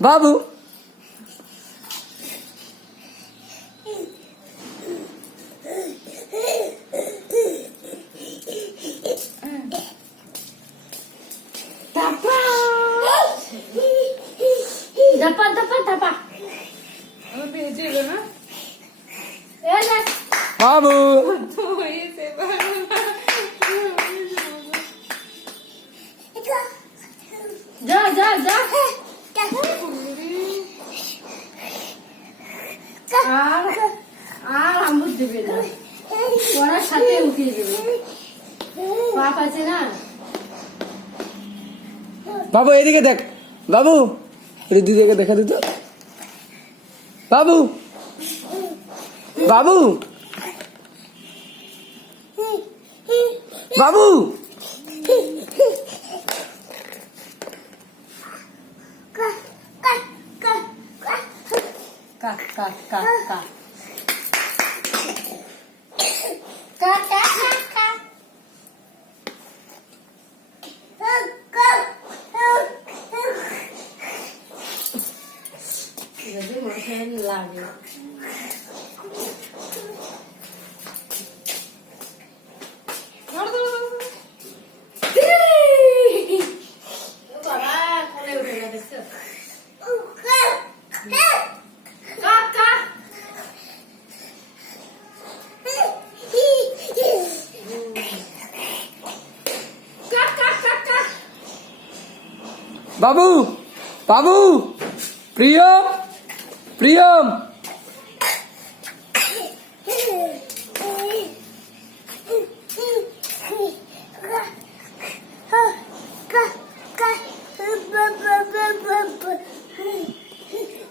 বাবু ধাপা ধাপা ধাপা বাবু যা যা যা আর আর আমুদ দেবে না ওনার সাথে উঠিয়ে দেবে বাপ আছে না বাবু এদিকে দেখ বাবু দিদিকে দেখা দিত বাবু বাবু বাবু কা কা কা কা কা কা কা যদি মনে লাগে বাবা কোলে উঠে গেছে বাবু বাবু প্রিয়ম প্রিয়ম